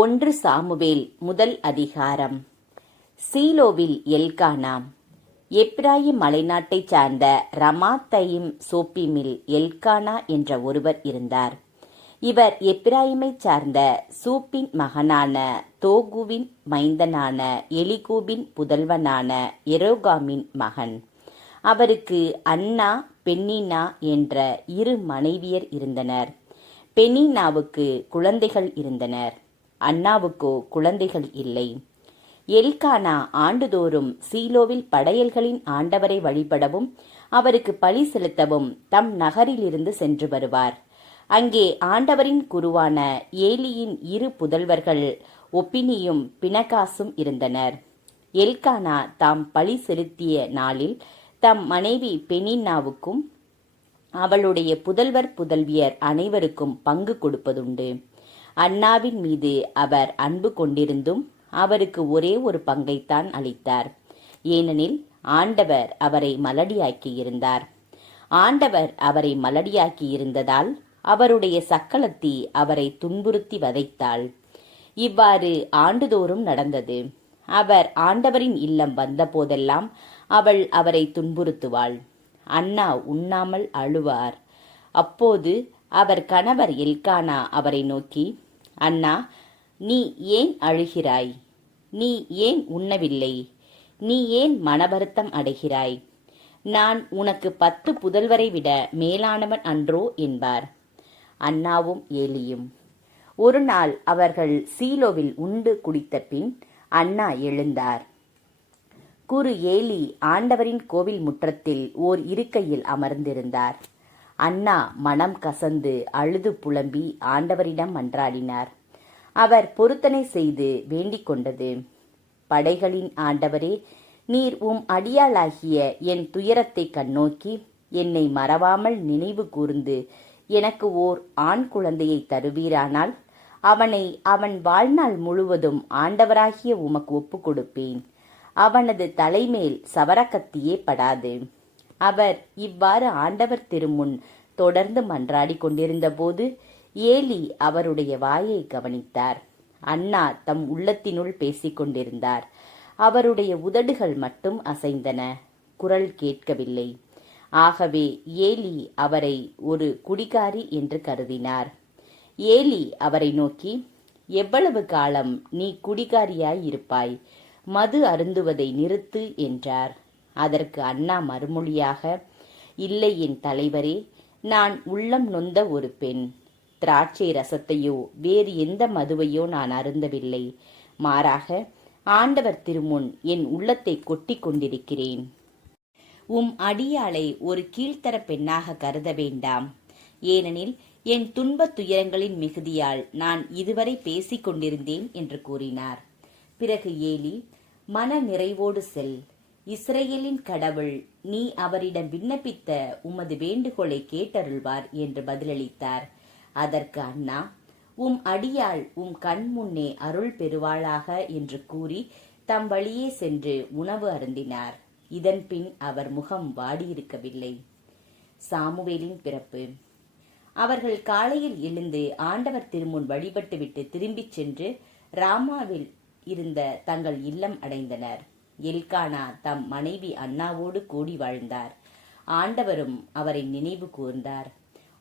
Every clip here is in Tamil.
ஒன்று சாமுவேல் முதல் அதிகாரம். சீலோவில் எல்கானா. எப்பிராயிம் மலைநாட்டைச் சார்ந்த ரமாத்தையும் சோப்பிமில் எல்கானா என்ற ஒருவர் இருந்தார். இவர் எப்பிராயிமைச் சார்ந்த சூப்பின் மகனான தோகுவின் மைந்தனான எலிகூபின் புதல்வனான எரோகாமின் மகன். அவருக்கு அன்னா பென்னினா என்ற இரு மனைவியர் இருந்தனர். பென்னினாவுக்கு குழந்தைகள் இருந்தனர். அன்னாவுக்கோ குழந்தைகள் இல்லை. எல்கானா ஆண்டுதோறும் சீலோவில் படையல்களின் ஆண்டவரை வழிபடவும் அவருக்கு பலி செலுத்தவும் தம் நகரிலிருந்து சென்று வருவார். அங்கே ஆண்டவரின் குருவான ஏலியின் இரு புதல்வர்கள் ஒப்பினியும் பினகாசும் இருந்தனர். எல்கானா தாம் பலி செலுத்திய நாளில் தம் மனைவி பெனின்னாவுக்கும் அவளுடைய புதல்வர் புதல்வியர் அனைவருக்கும் பங்கு கொடுப்பதுண்டு. அன்னாவின் மீது அவர் அன்பு கொண்டிருந்தும் அவருக்கு ஒரே ஒரு பங்கைத்தான் அளித்தார். ஏனெனில் ஆண்டவர் அவரை மலடியாக்கியிருந்தார். ஆண்டவர் அவரை மலடியாக்கியிருந்ததால் அவருடைய சக்களத்தி அவரை துன்புறுத்தி வதைத்தாள். இவ்வாறு ஆண்டுதோறும் நடந்தது. அவர் ஆண்டவரின் இல்லம் வந்தபோதெல்லாம் அவள் அவரை துன்புறுத்துவாள். அன்னா உண்ணாமல் அழுவார். அப்போது அவர் கணவர் எல்கானா அவரை நோக்கி, அன்னா, நீ ஏன் அழுகிறாய்? நீ ஏன் உண்ணவில்லை? நீ ஏன் மனவருத்தம் அடைகிறாய்? நான் உனக்கு 10 புதல்வரை விட மேலானவன் அன்றோ என்பார். அன்னாவும் ஏலியும். ஒரு நாள் அவர்கள் சீலோவில் உண்டு குடித்த பின் அன்னா எழுந்தார். குரு ஏலி ஆண்டவரின் கோவில் முற்றத்தில் ஓர் இருக்கையில் அமர்ந்திருந்தார். அன்னா மனம் கசந்து அழுது புலம்பி ஆண்டவரிடம் மன்றாடினார். அவர் பொருத்தனை செய்து வேண்டிக் கொண்டது, படைகளின் ஆண்டவரே, நீர் அடியாளாகிய என் துயரத்தை கண்ணோக்கி என்னை மறவாமல் நினைவு கூர்ந்து எனக்கு ஓர் ஆண் குழந்தையை தருவீரானால் அவனை அவன் வாழ்நாள் முழுவதும் ஆண்டவராகிய உமக்கு ஒப்புக் கொடுப்பேன். அவனது தலைமேல் சவரக்கத்தியே படாது. அவர் இவ்வாறு ஆண்டவர் திருமுன் தொடர்ந்து மன்றாடி கொண்டிருந்த போது ஏலி அவருடைய வாயை கவனித்தார். அன்னா தம் உள்ளத்தினுள் பேசிக் கொண்டிருந்தார். அவருடைய உதடுகள் மட்டும் அசைந்தன, குரல் கேட்கவில்லை. ஆகவே ஏலி அவரை ஒரு குடிகாரி என்று கருதினார். ஏலி அவரை நோக்கி, எவ்வளவு காலம் நீ குடிகாரியாய் இருப்பாய்? மது அருந்துவதை நிறுத்து என்றார். அதற்கு அன்னா மறுமொழியாக, இல்லை என் தலைவரே, நான் உள்ளம் நொந்த ஒரு பெண். திராட்சை ரசத்தையோ வேறு எந்த மதுவையோ நான் அருந்தவில்லை. மாறாக ஆண்டவர் திருமுன் என் உள்ளத்தை கொட்டி கொண்டிருக்கிறேன். அடியாளை ஒரு கீழ்த்தர பெண்ணாக கருத வேண்டாம். ஏனெனில் என் துன்பத் துயரங்களின் மிகுதியால் நான் இதுவரை பேசிக் கொண்டிருந்தேன் என்று கூறினார். பிறகு ஏலி, மன நிறைவோடு செல். இஸ்ரேலின் கடவுள் நீ அவரிடம் விண்ணப்பித்த உமது வேண்டுகோளை கேட்டருள்வார் என்று பதிலளித்தார். அதற்கு அன்னா, அடியாள் கண் முன்னே அருள் பெறுவாளாக என்று கூறி தம் வழியே சென்று உணவு அருந்தினார். இதன் பின் அவர் முகம் வாடியிருக்கவில்லை. சாமுவேலின் பிறப்பு. அவர்கள் காலையில் எழுந்து ஆண்டவர் திருமுன் வழிபட்டுவிட்டு திரும்பிச் சென்று ராமாவில் இருந்த தங்கள் இல்லம் அடைந்தனர். எல்கானா தம் மனைவி அன்னாவோடு கூடி வாழ்ந்தார். ஆண்டவரும் அவரை நினைவு கூர்ந்தார்.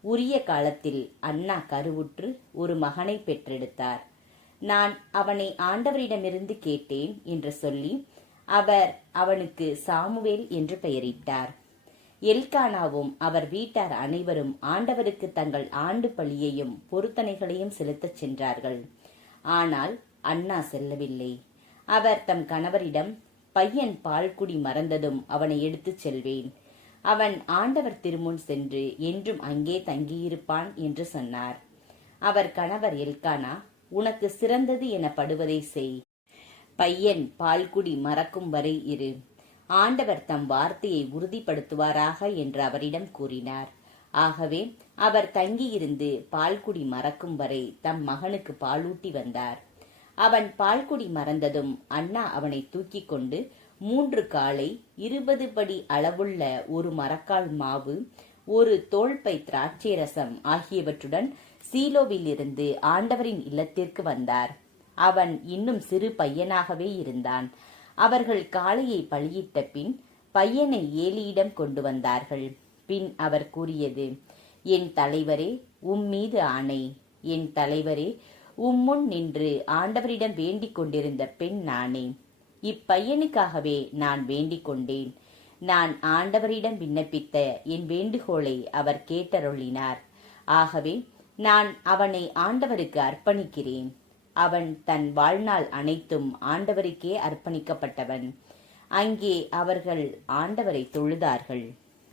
உரிய காலத்தில் அன்னா கருவுற்று ஒரு மகனை பெற்றெடுத்தார். நான் அவனை ஆண்டவரிடமிருந்து கேட்டேன் என்று சொல்லி அவர் அவனுக்கு சாமுவேல் என்று பெயரிட்டார். எல்கானாவும் அவர் வீட்டார் அனைவரும் ஆண்டவருக்கு தங்கள் ஆண்டு பலியையும் பொருத்தனைகளையும் செலுத்தச் சென்றார்கள். ஆனால் அன்னா செல்லவில்லை. அவர் தம் கணவரிடம், பையன் பால்குடி மறந்ததும் அவனை எடுத்துச் செல்வேன். அவன் ஆண்டவர் திருமுன் சென்று என்றும் அங்கே தங்கியிருப்பான் என்று சொன்னார். அவர் கணவர் எல்கானா, உனக்கு சிறந்தது எனப்படுவதை செய். பையன் பால்குடி மறக்கும் வரை இரு. ஆண்டவர் தம் வார்த்தையை உறுதிப்படுத்துவாராக என்று அவரிடம் கூறினார். ஆகவே அவர் தங்கியிருந்து பால்குடி மறக்கும் வரை தம் மகனுக்கு பாலூட்டி வந்தார். அவன் பால்குடி மறந்ததும் அன்னா அவனை தூக்கி கொண்டு 3 காளை, 20 படி அளவுள்ள ஒரு மரக்கால் மாவு, ஒரு தோள்பை திராட்சை ரசம் ஆகியவற்றுடன் சீலோவிலிருந்து ஆண்டவரின் இல்லத்திற்கு வந்தார். அவன் இன்னும் சிறு பையனாகவே இருந்தான். அவர்கள் காளையை பலியிட்ட பின் பையனை ஏலியிடம் கொண்டு வந்தார்கள். பின் அவர் கூறியது, என் தலைவரே, மீது ஆணை, என் தலைவரே, முன் நின்று ஆண்டவரிடம் வேண்டிக் கொண்டிருந்த பெண் நானே. இப்பையனுக்காகவே நான் வேண்டிக் கொண்டேன். நான் ஆண்டவரிடம் விண்ணப்பித்த என் வேண்டுகோளை அவர் கேட்டருளினார். ஆகவே நான் அவனை ஆண்டவருக்கு அர்ப்பணிக்கிறேன். அவன் தன் வாழ்நாள் அனைத்தும் ஆண்டவருக்கே அர்ப்பணிக்கப்பட்டவன். அங்கே அவர்கள் ஆண்டவரை தொழுதார்கள்.